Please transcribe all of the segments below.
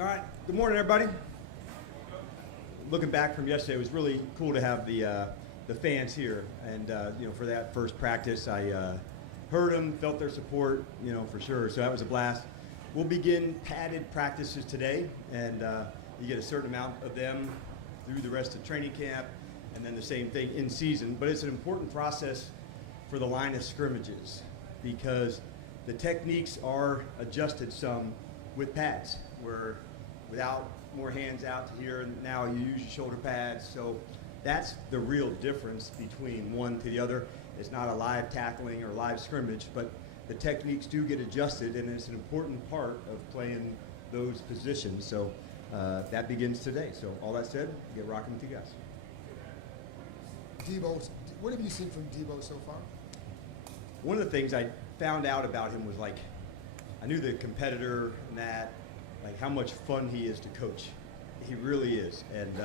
All right. Good morning, everybody. Looking back from yesterday, it was really cool to have the fans here, and for that first practice, I heard them, felt their support, for sure. So that was a blast. We'll begin padded practices today, and you get a certain amount of them through the rest of training camp, and then the same thing in season. But it's an important process for the line of scrimmages because the techniques are adjusted some with pads, where without more hands out to here, and now you use your shoulder pads. So that's the real difference between one to the other. It's not a live tackling or live scrimmage, but the techniques do get adjusted, and it's an important part of playing those positions. So that begins today. So all that said, get rocking with you guys. Deebo, what have you seen from Deebo so far? One of the things I found out about him was I knew the competitor and that, how much fun he is to coach. He really is. And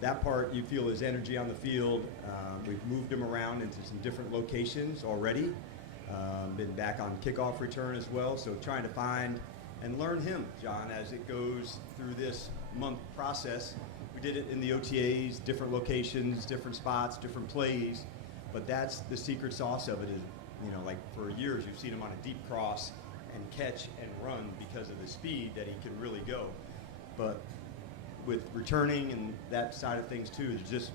that part, you feel his energy on the field. We've moved him around into some different locations already. Been back on kickoff return as well. So trying to find and learn him, John, as it goes through this month process. We did it in the OTAs, different locations, different spots, different plays. But that's the secret sauce of it is, for years you've seen him on a deep cross and catch and run because of the speed that he can really go. But with returning and that side of things too, there's just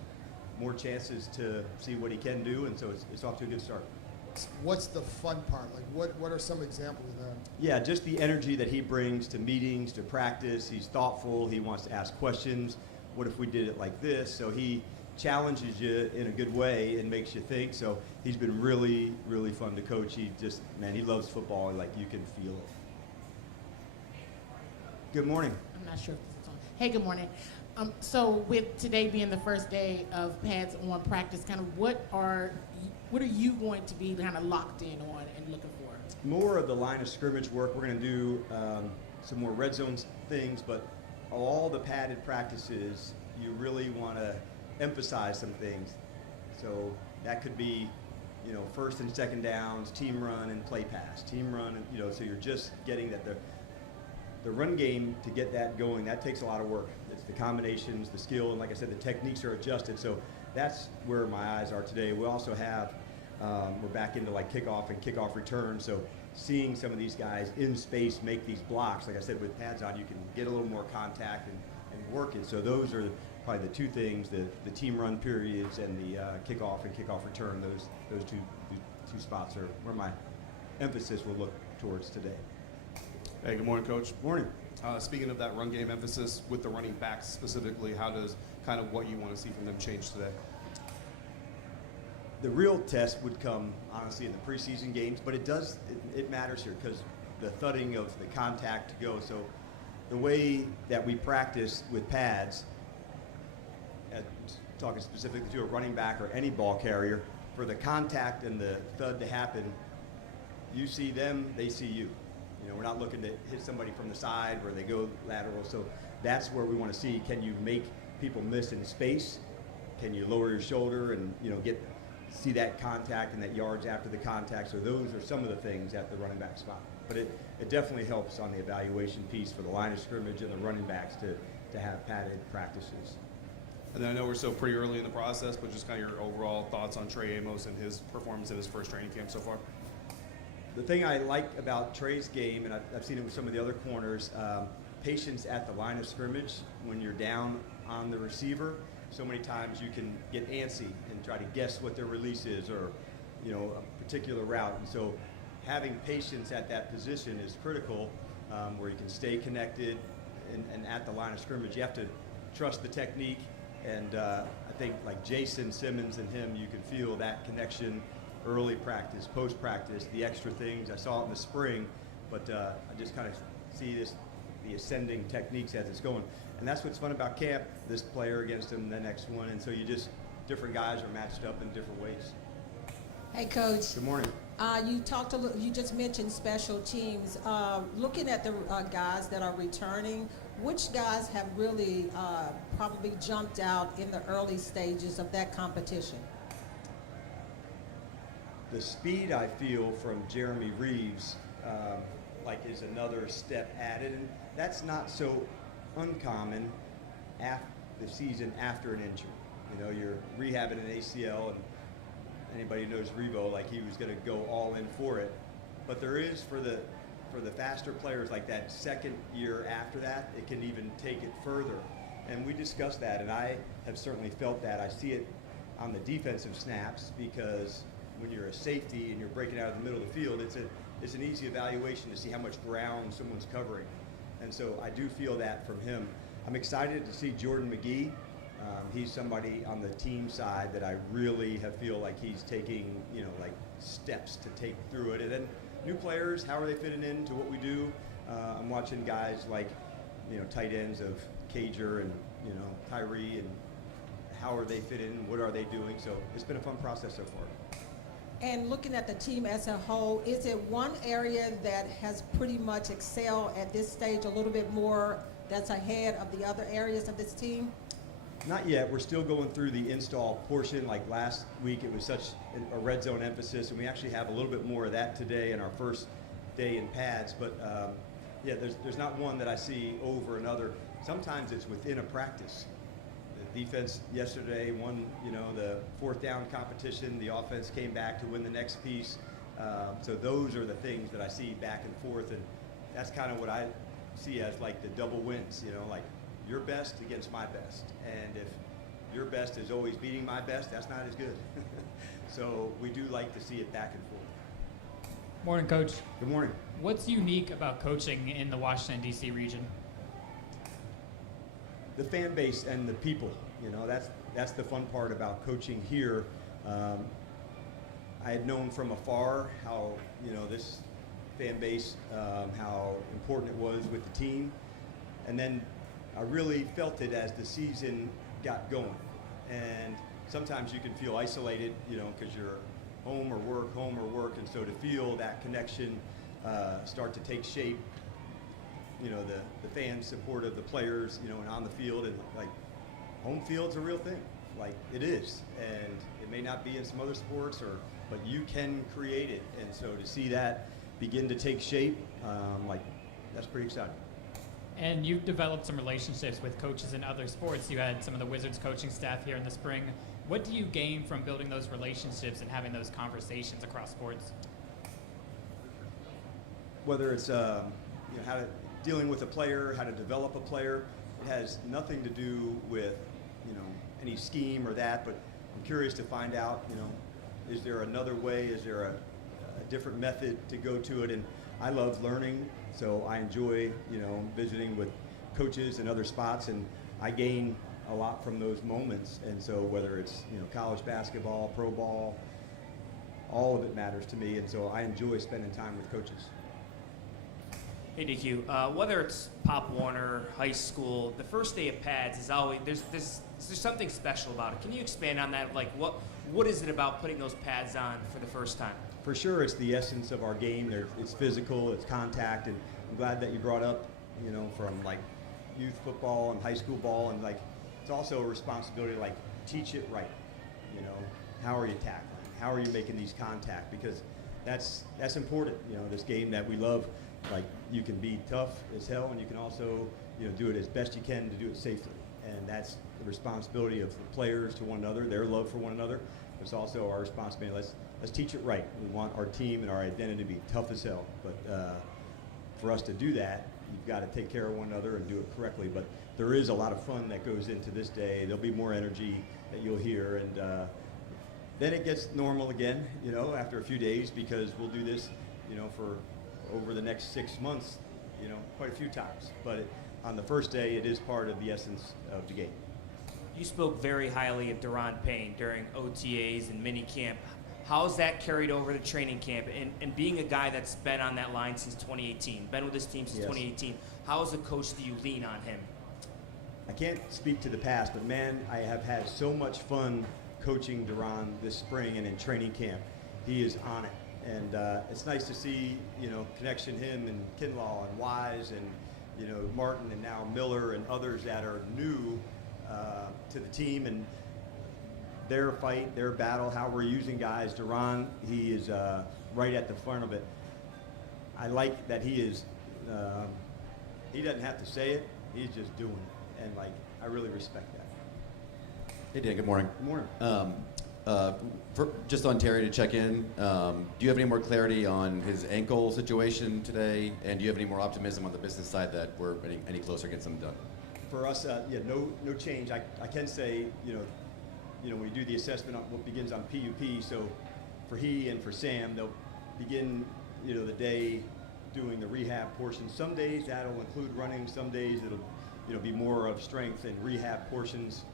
more chances to see what he can do, and so it's off to a good start. What's the fun part? What are some examples of that? Yeah, just the energy that he brings to meetings, to practice. He's thoughtful. He wants to ask questions. What if we did it like this? So he challenges you in a good way and makes you think. So he's been really, really fun to coach. He loves football. You can feel it. Good morning. I'm not sure if this is on. Hey, good morning. So with today being the first day of pads on practice, kind of what are you going to be kind of locked in on and looking for? More of the line of scrimmage work. We're going to do some more red zone things, but all the padded practices, you really want to emphasize some things. So that could be, first and second downs, team run and play pass, team run, and, so you're just getting that the run game to get that going. That takes a lot of work. It's the combinations, the skill, and like I said, the techniques are adjusted. So that's where my eyes are today. We also have, we're back into kickoff and kickoff return. So seeing some of these guys in space make these blocks, like I said, with pads on, you can get a little more contact and work it. So those are probably the two things, the team run periods and the kickoff and kickoff return. Those two spots are where my emphasis will look towards today. Hey, good morning, Coach. Morning. Speaking of that run game emphasis with the running backs specifically, how does kind of what you want to see from them change today? The real test would come, honestly, in the preseason games, but it matters here because the thudding of the contact to go. So the way that we practice with pads, talking specifically to a running back or any ball carrier, for the contact and the thud to happen, you see them, they see you. We're not looking to hit somebody from the side where they go lateral. So that's where we want to see, can you make people miss in space? Can you lower your shoulder and, see that contact and that yards after the contact? So those are some of the things at the running back spot. But it definitely helps on the evaluation piece for the line of scrimmage and the running backs to have padded practices. And then I know we're still pretty early in the process, but just kind of your overall thoughts on Trey Amos and his performance in his first training camp so far. The thing I like about Trey's game, and I've seen it with some of the other corners, patience at the line of scrimmage when you're down on the receiver. So many times you can get antsy and try to guess what their release is or, a particular route. And so having patience at that position is critical, where you can stay connected and at the line of scrimmage. You have to trust the technique. And I think Jason Simmons and him, you can feel that connection early practice, post-practice, the extra things. I saw it in the spring, but I just kind of see the ascending techniques as it's going. And that's what's fun about camp, this player against him, the next one. And so different guys are matched up in different ways. Hey, Coach. Good morning. You just mentioned special teams. Looking at the guys that are returning, which guys have really probably jumped out in the early stages of that competition? The speed I feel from Jeremy Reeves, like is another step added, and that's not so uncommon after the season after an injury. You know, you're rehabbing an ACL, and anybody who knows Revo, like he was going to go all in for it. But there is for the faster players, like that second year after that, it can even take it further. And we discussed that, and I have certainly felt that. I see it on the defensive snaps because when you're a safety and you're breaking out of the middle of the field, it's an easy evaluation to see how much ground someone's covering. And so I do feel that from him. I'm excited to see Jordan McGee. He's somebody on the team side that I really feel like he's taking, you know, like steps to take through it. And then new players, how are they fitting into what we do? I'm watching guys like, you know, tight ends of Cager and, you know, Tyree, and how are they fit in? What are they doing? So it's been a fun process so far. And looking at the team as a whole, is it one area that has pretty much excelled at this stage a little bit more that's ahead of the other areas of this team? Not yet. We're still going through the install portion. Like last week, it was such a red zone emphasis, and we actually have a little bit more of that today in our first day in pads. But yeah, there's not one that I see over another. Sometimes it's within a practice. The defense yesterday won, you know, the fourth down competition. The offense came back to win the next piece. So those are the things that I see back and forth, and that's kind of what I see as like the double wins. You know, like your best against my best, and if your best is always beating my best, that's not as good. So we do like to see it back and forth. Morning, Coach. Good morning. What's unique about coaching in the Washington, D.C. region? The fan base and the people, you know, that's the fun part about coaching here. I had known from afar how, you know, this fan base, how important it was with the team, and then I really felt it as the season got going. And sometimes you can feel isolated, you know, because you're home or work, and so to feel that connection start to take shape, you know, the fan support of the players, you know, and on the field, and like home field's a real thing, like it is, and it may not be in some other sports, but you can create it, and so to see that begin to take shape, like that's pretty exciting. And you've developed some relationships with coaches in other sports. You had some of the Wizards coaching staff here in the spring. What do you gain from building those relationships and having those conversations across sports? Whether it's you know, dealing with a player, how to develop a player, it has nothing to do with, you know, any scheme or that, but I'm curious to find out, you know, is there another way, is there a different method to go to it? And I love learning, so I enjoy, you know, visiting with coaches in other spots, and I gain a lot from those moments. And so whether it's, you know, college basketball, pro ball, all of it matters to me, and so I enjoy spending time with coaches. Hey DQ, whether it's Pop Warner, high school, the first day of pads is always there's something special about it. Can you expand on that? Like what is it about putting those pads on for the first time? For sure, it's the essence of our game. It's physical, it's contact, and I'm glad that you brought up, you know, from like youth football and high school ball, and like it's also a responsibility to like teach it right. You know, how are you tackling? How are you making these contact? Because that's important. You know, this game that we love. Like you can be tough as hell, and you can also, you know, do it as best you can to do it safely. And that's the responsibility of the players to one another, their love for one another. It's also our responsibility. Let's teach it right. We want our team and our identity to be tough as hell. But for us to do that, you've got to take care of one another and do it correctly. But there is a lot of fun that goes into this day. There'll be more energy that you'll hear, and then it gets normal again, you know, after a few days, because we'll do this, you know, for over the next 6 months, you know, quite a few times. But on the first day, it is part of the essence of the game. You spoke very highly of Deron Payne during OTAs and minicamp. How has that carried over to training camp? And being a guy that's been on that line since 2018, been with this team since 2018, how as a coach do you lean on him? I can't speak to the past, but man, I have had so much fun coaching Deron this spring and in training camp. He is on it. And it's nice to see, you know, connection him and Kinlaw and Wise and, you know, Martin and now Miller and others that are new to the team, and their fight, their battle, how we're using guys. Deron, he is right at the front of it. I like that he is, he doesn't have to say it, he's just doing it. And like, I really respect that. Hey Dan, good morning. Good morning. Just on Terry to check in, do you have any more clarity on his ankle situation today? And do you have any more optimism on the business side that we're any closer to getting something done? For us, yeah, no change. I can say, when we do the assessment on what begins on PUP, so for he and for Sam, they'll begin, the day doing the rehab portion. Some days that'll include running. Some days it'll be more of strength and rehab portions.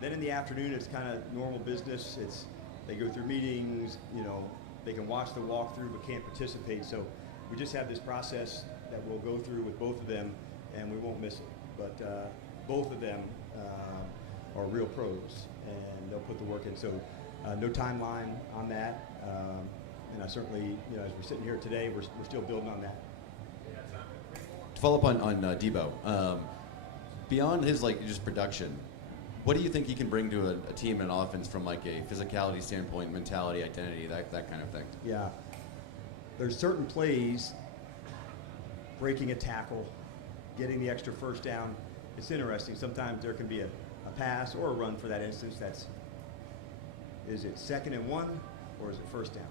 Then in the afternoon, it's kind of normal business. They go through meetings, they can watch the walkthrough but can't participate. So we just have this process that we'll go through with both of them, and we won't miss it. But both of them are real pros, and they'll put the work in. So no timeline on that. And I certainly, as we're sitting here today, we're still building on that. To follow up on Deebo, beyond his just production, what do you think he can bring to a team and an offense from a physicality standpoint, mentality, identity, that kind of thing? Yeah. There's certain plays, breaking a tackle, getting the extra first down. It's interesting. Sometimes there can be a pass or a run for that instance is it 2nd and 1 or is it first down?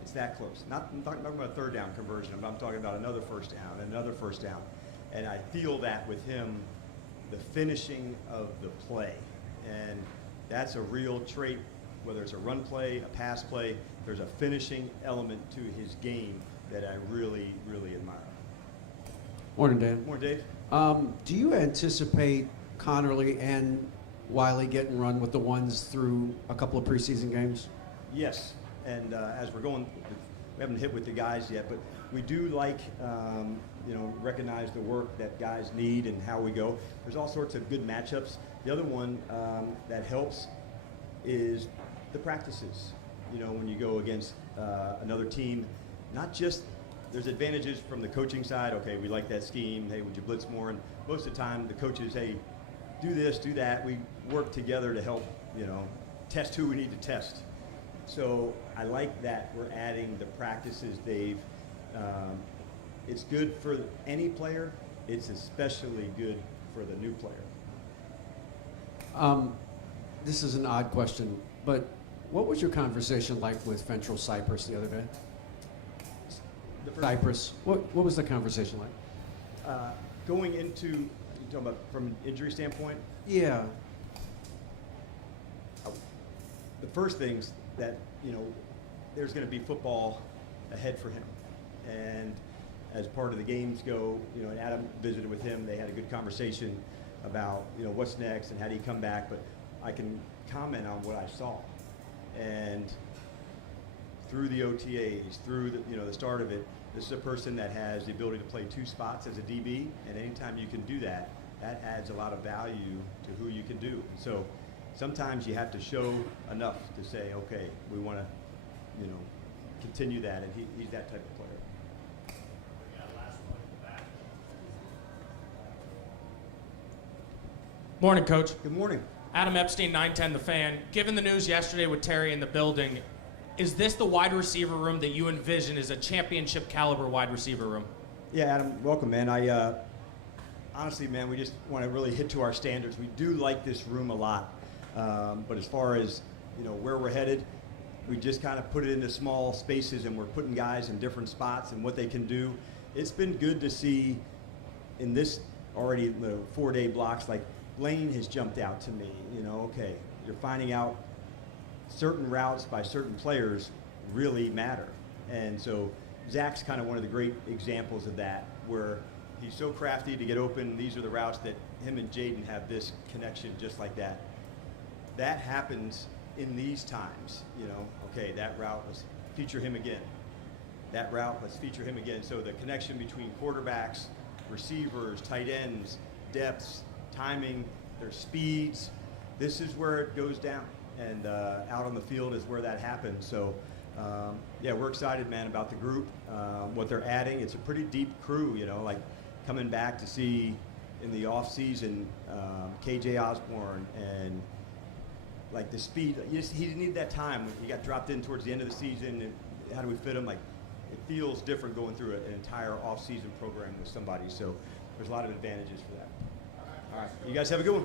It's that close. I'm talking about a third down conversion. I'm talking about another first down. And I feel that with him, the finishing of the play. And that's a real trait, whether it's a run play, a pass play, there's a finishing element to his game that I really, really admire. Morning, Dan. Morning, Dave. Do you anticipate Connerly and Wiley getting run with the ones through a couple of preseason games? Yes, and as we're going, we haven't hit with the guys yet, but we do recognize the work that guys need and how we go. There's all sorts of good matchups. The other one that helps is the practices. When you go against another team, not just, there's advantages from the coaching side. Okay, we like that scheme. Hey, would you blitz more? And most of the time, the coaches, hey, do this, do that. We work together to help, test who we need to test. So I like that we're adding the practices, Dave. It's good for any player. It's especially good for the new player. This is an odd question, but what was your conversation like with Fentrell Cypress the other day? Cypress. What was the conversation like? Going into, you talking about from an injury standpoint? Yeah. The first things that, there's going to be football ahead for him. And as part of the games go, and Adam visited with him, they had a good conversation about, what's next and how do you come back. But I can comment on what I saw. And through the OTAs, through the start of it, this is a person that has the ability to play 2 spots as a DB, and anytime you can do that, that adds a lot of value to who you can do. So sometimes you have to show enough to say, okay, we want to, continue that, and he's that type of player. Morning, Coach. Good morning. Adam Epstein, 910 The Fan. Given the news yesterday with Terry in the building, is this the wide receiver room that you envision as a championship caliber wide receiver room? Yeah, Adam, welcome, man. Honestly, man, we just want to really hit to our standards. We do like this room a lot, but as far as where we're headed, we just kind of put it into small spaces, and we're putting guys in different spots and what they can do. It's been good to see in this already 4-day blocks, like Blaine has jumped out to me. Okay, you're finding out certain routes by certain players really matter, and so Zach's kind of one of the great examples of that, where he's so crafty to get open. These are the routes that him and Jaden have this connection just like that. That happens in these times, okay, that route, let's feature him again. That route, let's feature him again. So the connection between quarterbacks, receivers, tight ends, depths, timing, their speeds, this is where it goes down. And out on the field is where that happens. So, yeah, we're excited, man, about the group, what they're adding. It's a pretty deep crew, like coming back to see in the off season, KJ Osborne and like the speed. He needed that time. He got dropped in towards the end of the season. And how do we fit him? Like, it feels different going through an entire off-season program with somebody. So there's a lot of advantages for that. All right, you guys have a good one.